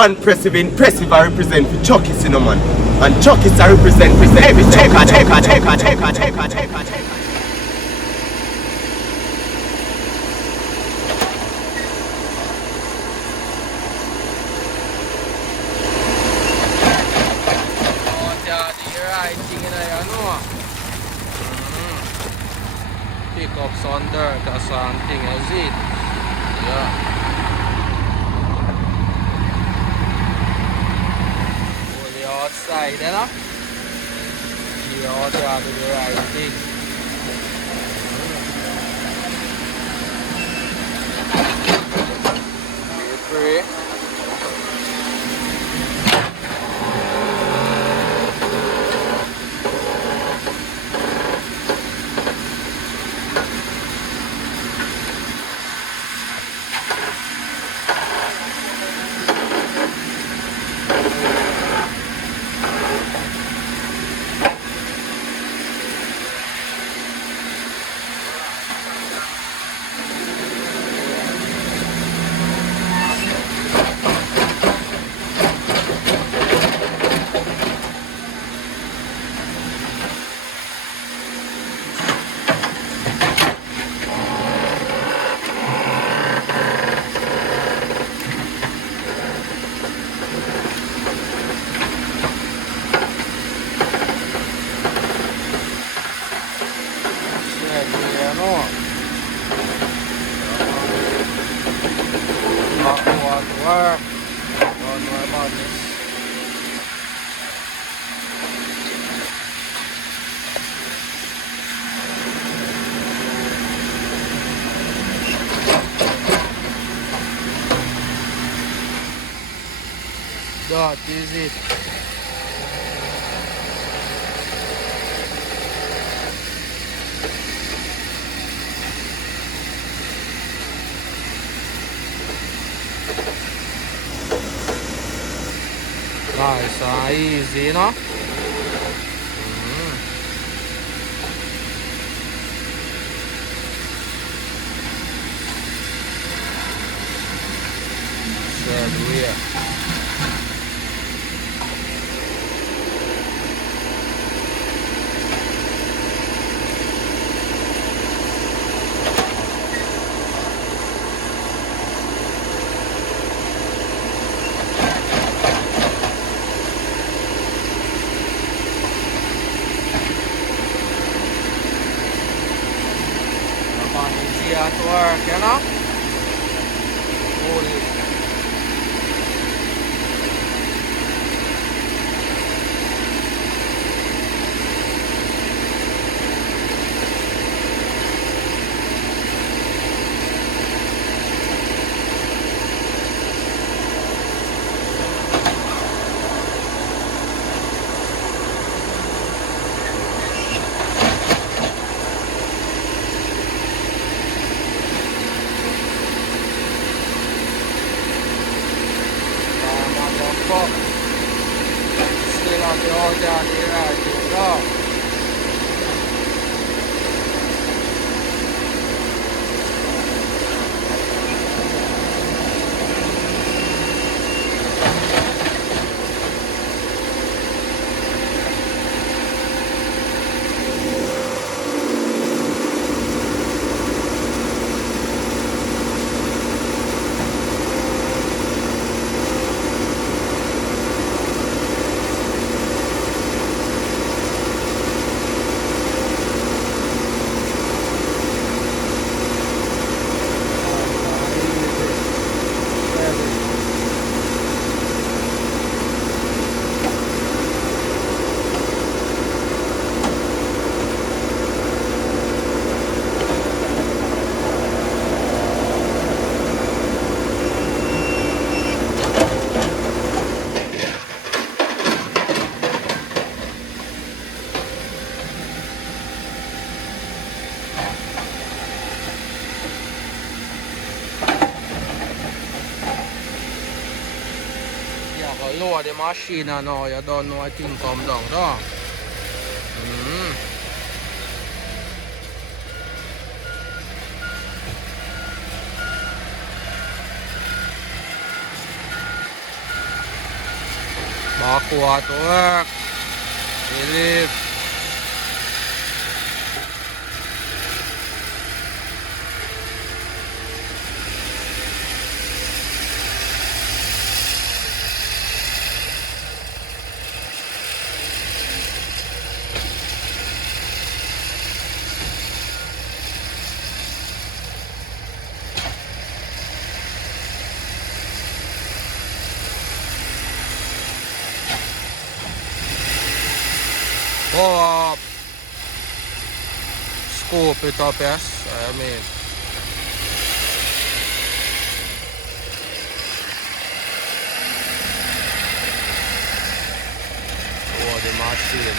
one impressive I represent for Chucky Cinnamon. And Chucky I represent every pick up Sonder, that's something as it. Yeah. Fully outside, you know? She out there to the right thing. Free. Work. Don't worry about this. That is it. Nice and easy, you know? Third wheel. Easy at work, you know? Holy. Still on the old down here at the top. Lower the machine now, you don't know I think come down, no? Backward to work. Relief. Go up. Scoop it up, yes. I mean. Oh, the machine.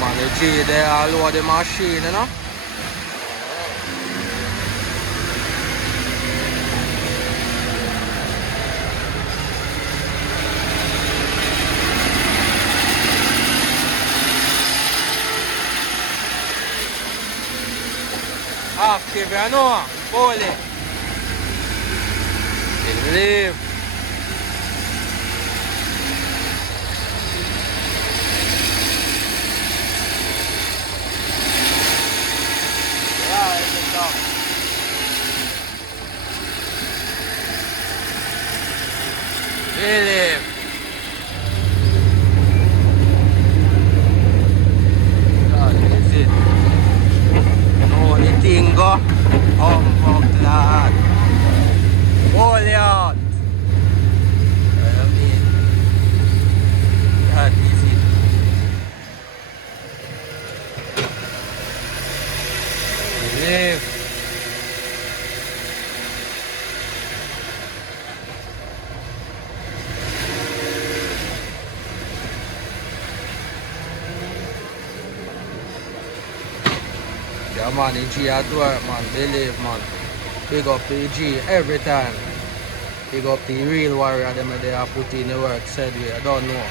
Man, the G there all over the machine, you know. Active, you know. Pull it. Leave. Relief. That is it. No, the thing go. Fuck lad. Hold it out. I mean, that is it. Relief. Yeah man, the G at work man, believe man. Big up the G every time. Big up the real warrior them they are put in the work said we, I don't know.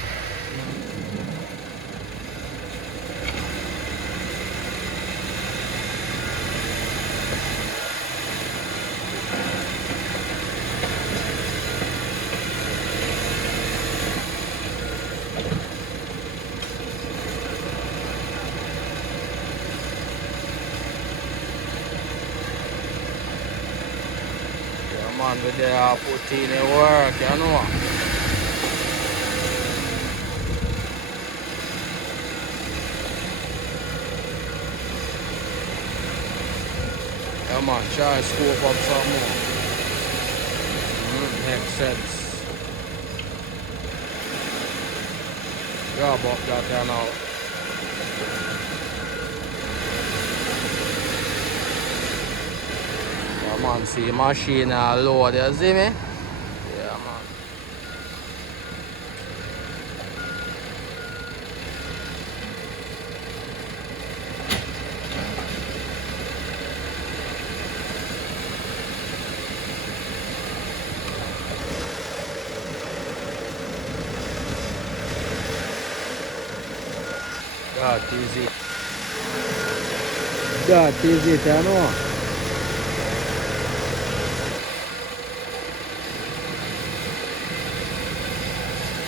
Man, but they are put in the work, you know. Yeah man, try and scoop up some more. Makes sense. Grab up that there now. Man, see machine load, you see me? Yeah man. That is it. That is it, I know.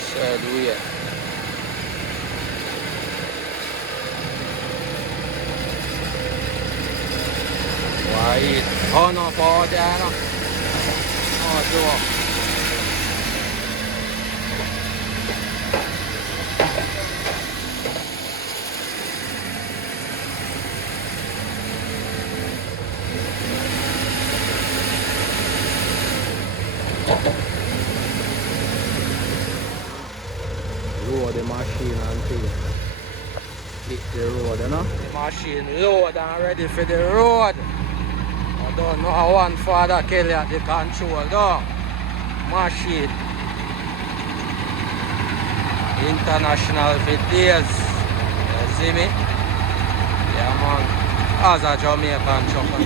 Sad way. Why? Oh no, for there, no. Oh, do. Load the machine and thing. Hit the road, you know? The machine load and ready for the road. I don't know one Father Kelly at the control, though. Machine. International for days. You see me? Yeah, man. As a Jamaican trucker.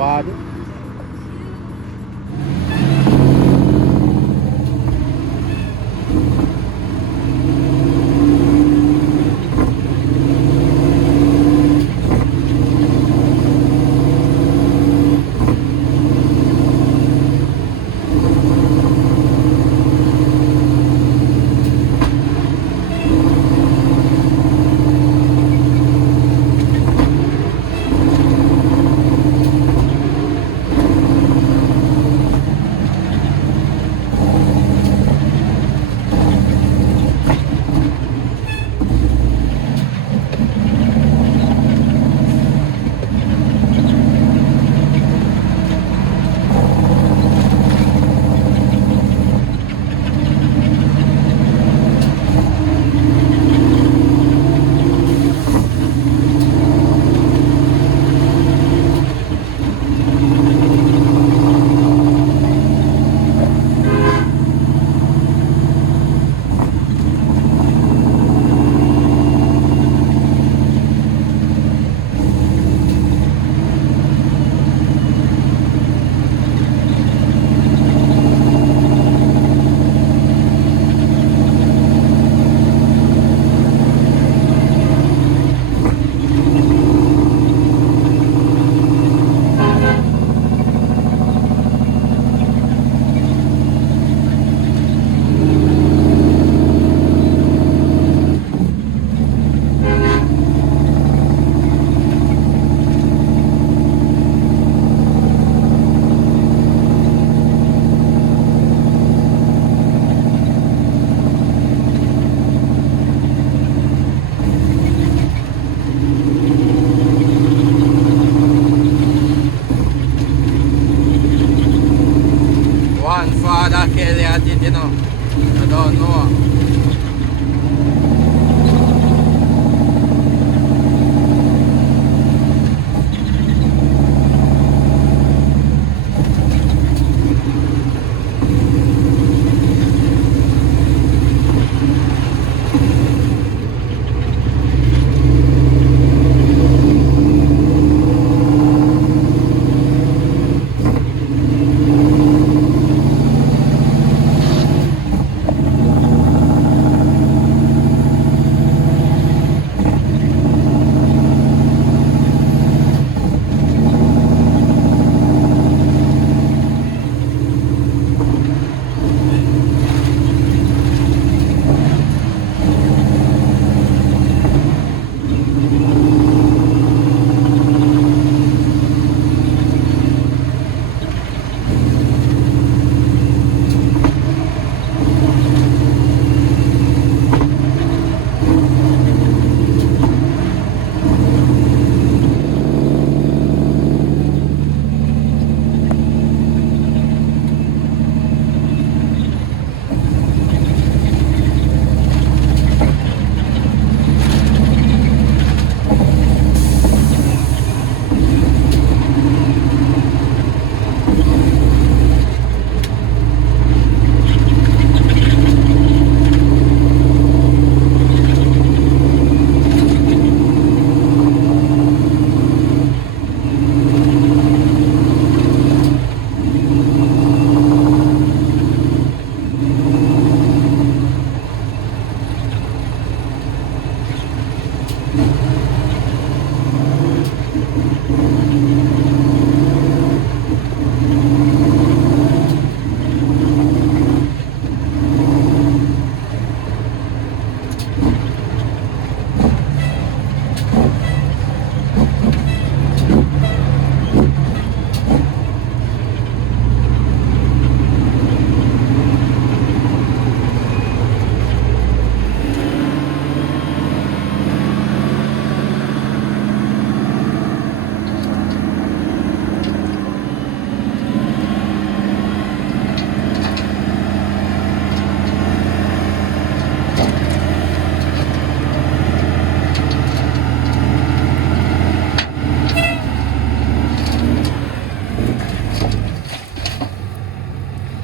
bad. One Father Kelly I did, you know. I don't know.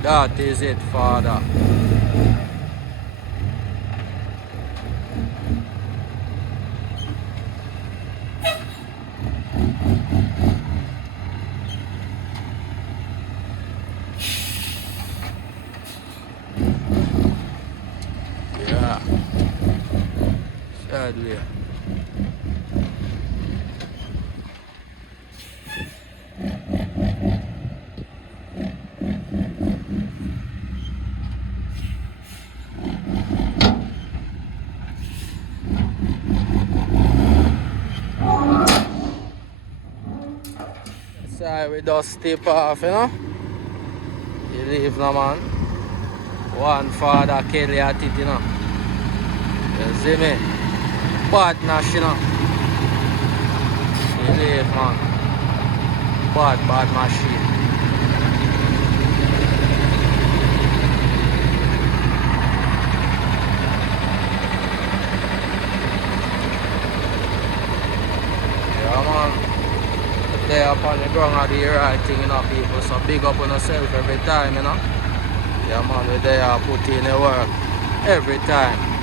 That is it, Father. side way. Side we just step off, you know. You leave no man. One father Kelly at it, you know. You see me? Bad nash, you know. You leave, man. Bad machine. Yeah, man. They up on the ground are the right thing, you know, people. So big up on yourself every time, you know. Yeah, man, we there put in the work every time.